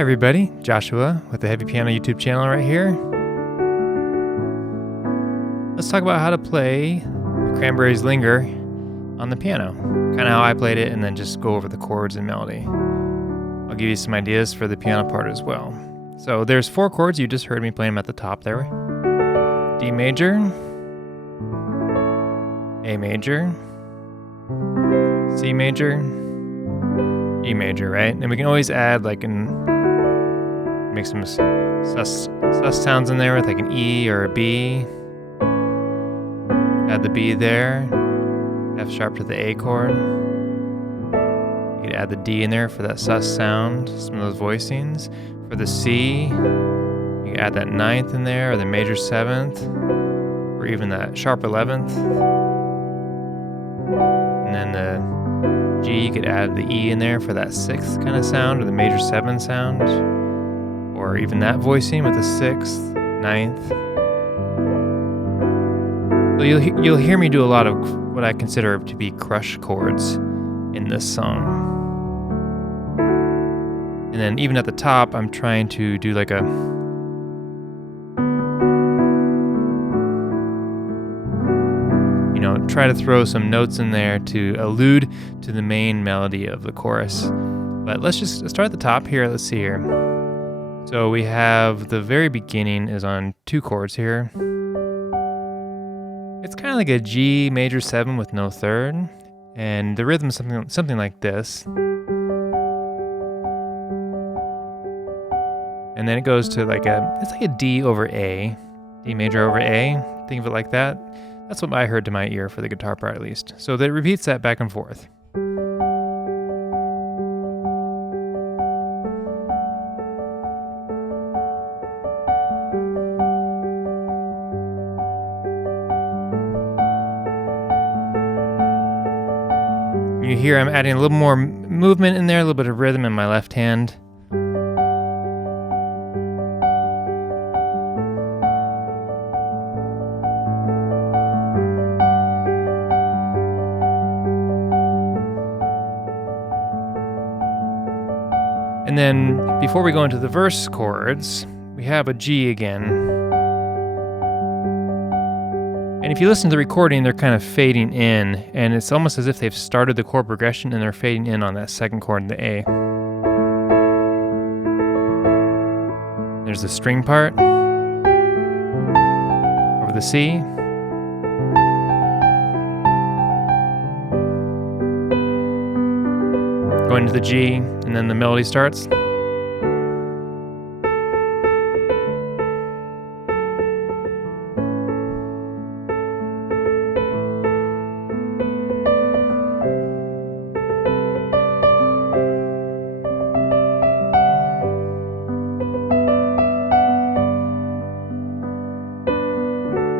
Hi everybody, Joshua with the Heavypiano YouTube channel right here. Let's talk about how to play the Cranberries Linger on the piano. Kind of how I played it, and then just go over the chords and melody. I'll give you some ideas for the piano part as well. So there's 4 chords, you just heard me playing them at the top there. D major, A major, C major, E major, right? And we can always add make some sus sounds in there with like an E or a B. Add the B there. F sharp to the A chord. You could add the D in there for that sus sound, some of those voicings. For the C, you can add that 9th in there, or the major 7th, or even that sharp 11th. And then the G, you could add the E in there for that 6th kind of sound, or the major 7 sound. Or even that voicing with the 6th, 9th. So you'll hear me do a lot of what I consider to be crush chords in this song. And then even at the top, I'm trying to do like a try to throw some notes in there to allude to the main melody of the chorus. But let's just start at the top here. Let's see here. So we have the very beginning is on 2 chords here. It's kind of like a G major 7 with no 3rd, and the rhythm is something like this. And then it goes to it's like a D over A, D major over A. Think of it like that. That's what I heard to my ear for the guitar part at least. So that repeats that back and forth. You hear I'm adding a little more movement in there, a little bit of rhythm in my left hand. And then before we go into the verse chords, we have a G again. And if you listen to the recording, they're kind of fading in, and it's almost as if they've started the chord progression and they're fading in on that 2nd chord, the A. There's the string part over the C. Going to the G, and then the melody starts.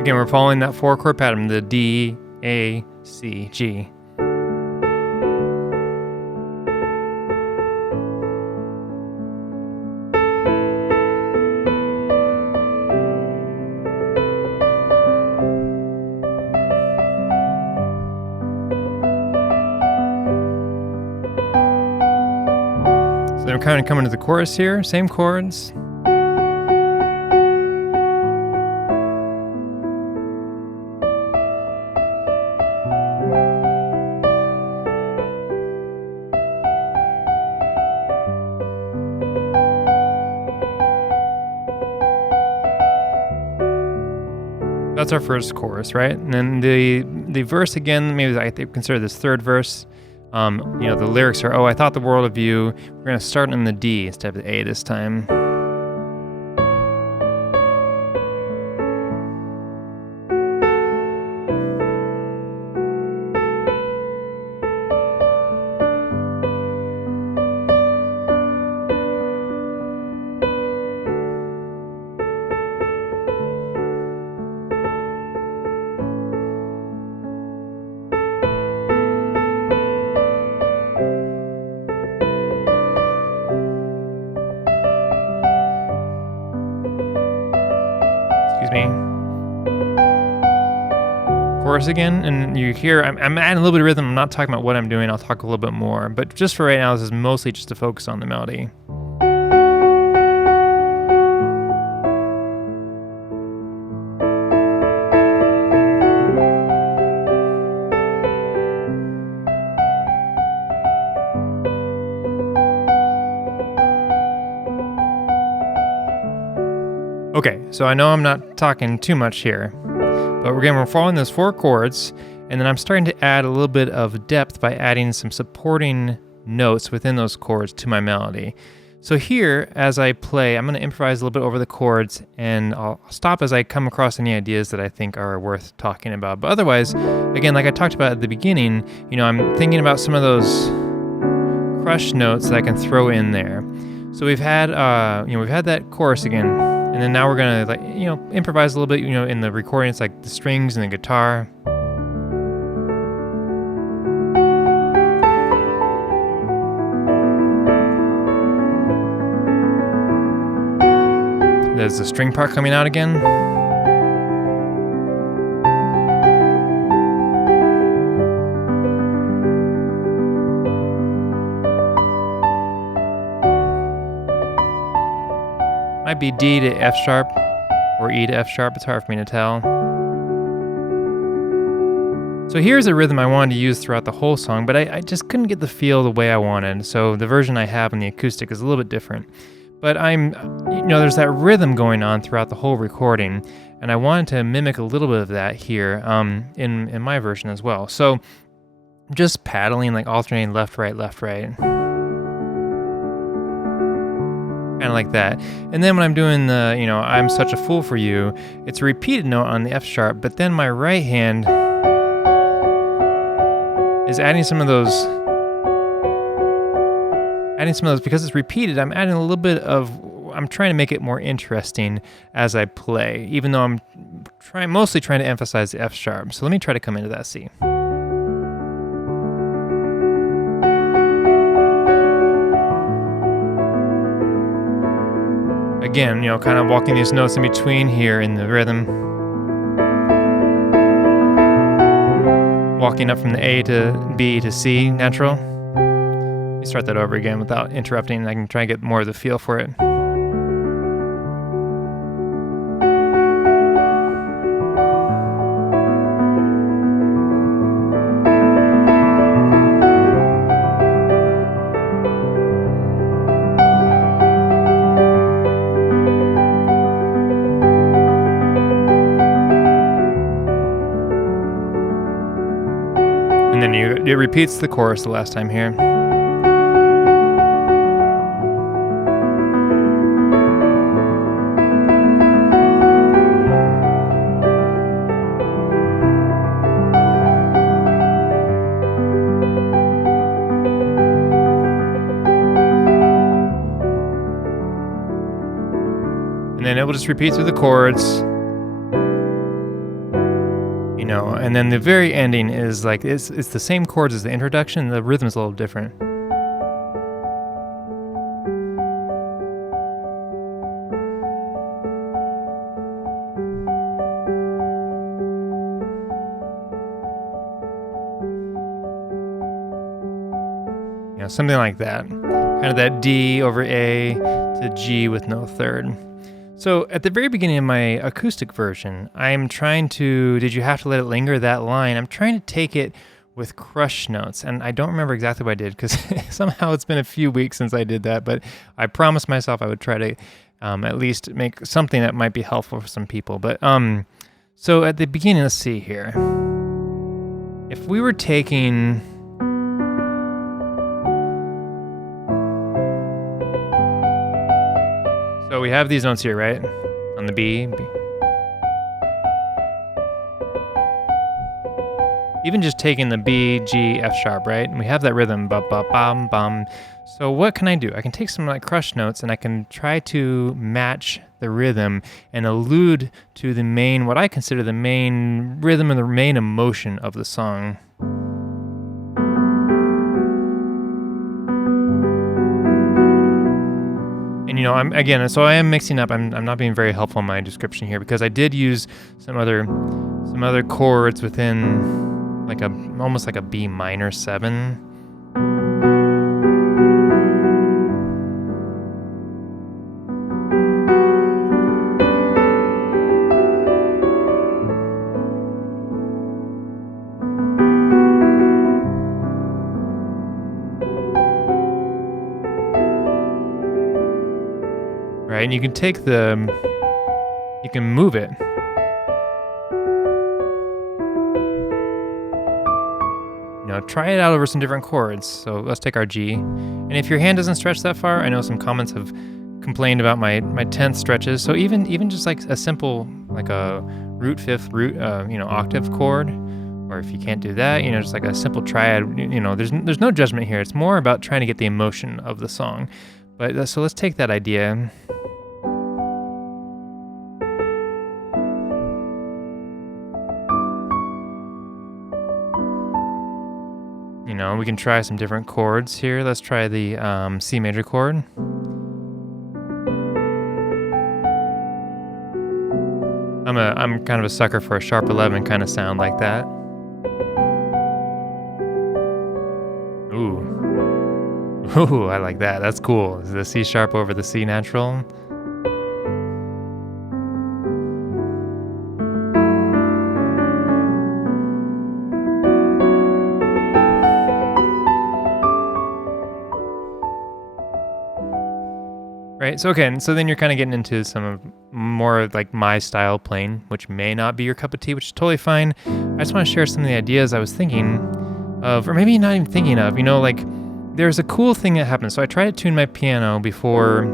Again, we're following that 4-chord pattern, the D, A, C, G. So then we're kind of coming to the chorus here, same chords. That's our first chorus, right? And then the verse again, maybe I consider this 3rd verse. The lyrics are, "Oh, I thought the world of you." We're gonna start in the D instead of the A this time. Chorus again, and you hear I'm adding a little bit of rhythm. I'm not talking about what I'm doing. I'll talk a little bit more, but just for right now, this is mostly just to focus on the melody. So I know I'm not talking too much here, but we're following those 4 chords, and then I'm starting to add a little bit of depth by adding some supporting notes within those chords to my melody. So here, as I play, I'm going to improvise a little bit over the chords, and I'll stop as I come across any ideas that I think are worth talking about. But otherwise, again, like I talked about at the beginning, I'm thinking about some of those crush notes that I can throw in there. So we've had that chorus again, and then now we're gonna improvise a little bit. In the recording, it's like the strings and the guitar. There's the string part coming out again. Might be D to F sharp or E to F sharp. It's hard for me to tell. So here's a rhythm I wanted to use throughout the whole song, but I just couldn't get the feel the way I wanted. So the version I have on the acoustic is a little bit different. But there's that rhythm going on throughout the whole recording, and I wanted to mimic a little bit of that here in my version as well. So just paddling, like alternating left, right, kind of like that. And then when I'm doing the, I'm such a fool for you, it's a repeated note on the F sharp, but then my right hand is adding some of those, because it's repeated, I'm adding a little bit of, I'm trying to make it more interesting as I play, even though I'm mostly trying to emphasize the F sharp. So let me try to come into that C. Again, kind of walking these notes in between here in the rhythm. Walking up from the A to B to C, natural. Let me start that over again without interrupting. I can try and get more of the feel for it. And then it repeats the chorus the last time here. And then it will just repeat through the chords. And then the very ending is like, it's the same chords as the introduction, the rhythm is a little different. Something like that. Kind of that D over A to G with no third. So at the very beginning of my acoustic version, I'm trying to, did you have to let it linger, that line, I'm trying to take it with crush notes. And I don't remember exactly what I did because somehow it's been a few weeks since I did that, but I promised myself I would try to at least make something that might be helpful for some people. But so at the beginning, let's see here. If we were taking... So we have these notes here, right? On the B. Even just taking the B, G, F sharp, right? And we have that rhythm, ba ba bam bam. So what can I do? I can take some like crush notes and I can try to match the rhythm and allude to the main, what I consider the main rhythm and the main emotion of the song. And I am mixing up. I'm not being very helpful in my description here because I did use some other chords within like almost like a B minor 7. Right, and you can take the You can move it. Try it out over some different chords. So let's take our G. And if your hand doesn't stretch that far, I know some comments have complained about my 10th stretches. So even just like a simple, like a root fifth root, octave chord, or if you can't do that, just like a simple triad, there's no judgment here. It's more about trying to get the emotion of the song. But so let's take that idea. We can try some different chords here. Let's try the C major chord. I'm kind of a sucker for a sharp 11 kind of sound like that. Ooh, I like that. That's cool. Is the C sharp over the C natural? Right, so then you're kind of getting into some of more like my style playing, which may not be your cup of tea, which is totally fine. I just want to share some of the ideas I was thinking of, or maybe not even thinking of, like there's a cool thing that happens. So I try to tune my piano before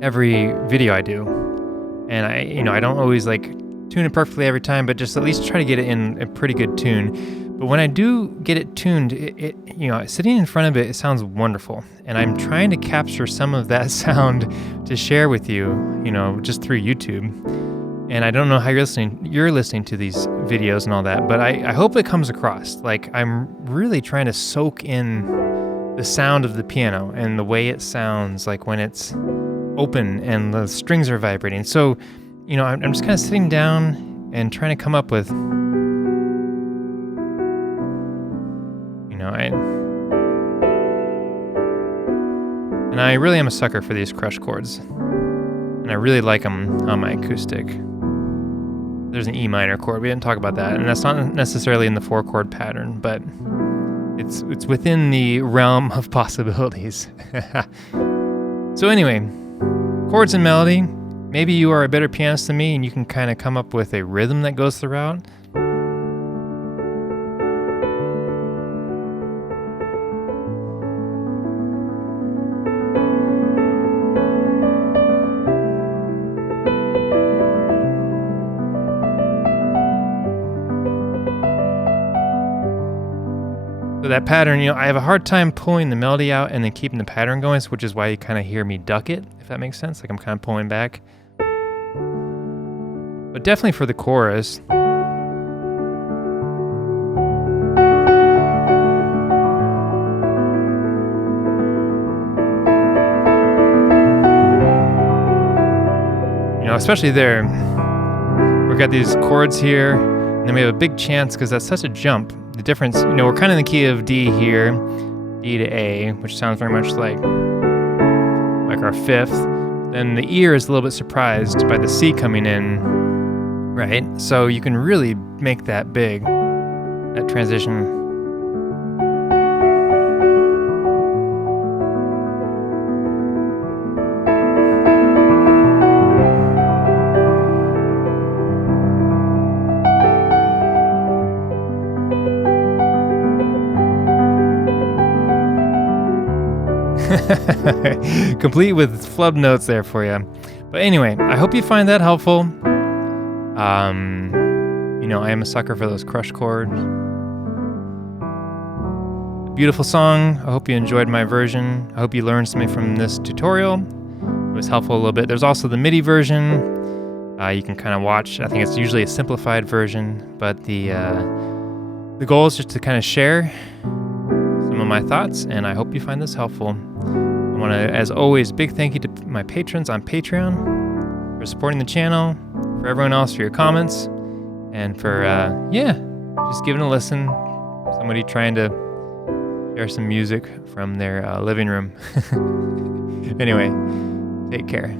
every video I do. And I don't always like tune it perfectly every time, but just at least try to get it in a pretty good tune. But when I do get it tuned, it sitting in front of it sounds wonderful. And I'm trying to capture some of that sound to share with you, just through YouTube. And I don't know how you're listening to these videos and all that, but I hope it comes across. Like I'm really trying to soak in the sound of the piano and the way it sounds like when it's open and the strings are vibrating. So, I'm just kind of sitting down and trying to come up with and I really am a sucker for these crush chords, and I really like them on my acoustic. There's an E minor chord. We didn't talk about that, and that's not necessarily in the 4-chord pattern, but it's within the realm of possibilities. So anyway, chords and melody. Maybe you are a better pianist than me, and you can kind of come up with a rhythm that goes throughout. So that pattern, I have a hard time pulling the melody out and then keeping the pattern going, which is why you kind of hear me duck it, if that makes sense. Like I'm kind of pulling back. But definitely for the chorus. Especially there. We've got these chords here, and then we have a big chance because that's such a jump. The difference, we're kind of in the key of D here, D to A, which sounds very much like our fifth. Then the ear is a little bit surprised by the C coming in, right? So you can really make that big, that transition. Complete with flub notes there for you. But anyway, I hope you find that helpful. I am a sucker for those crush chords. Beautiful song. I hope you enjoyed my version. I hope you learned something from this tutorial. It was helpful a little bit. There's also the MIDI version. You can kind of watch. I think it's usually a simplified version, but the goal is just to kind of share some of my thoughts, and I hope you find this helpful. I want to, as always, big thank you to my patrons on Patreon for supporting the channel, for everyone else for your comments, and for, just giving a listen. Somebody trying to share some music from their living room. Anyway, take care.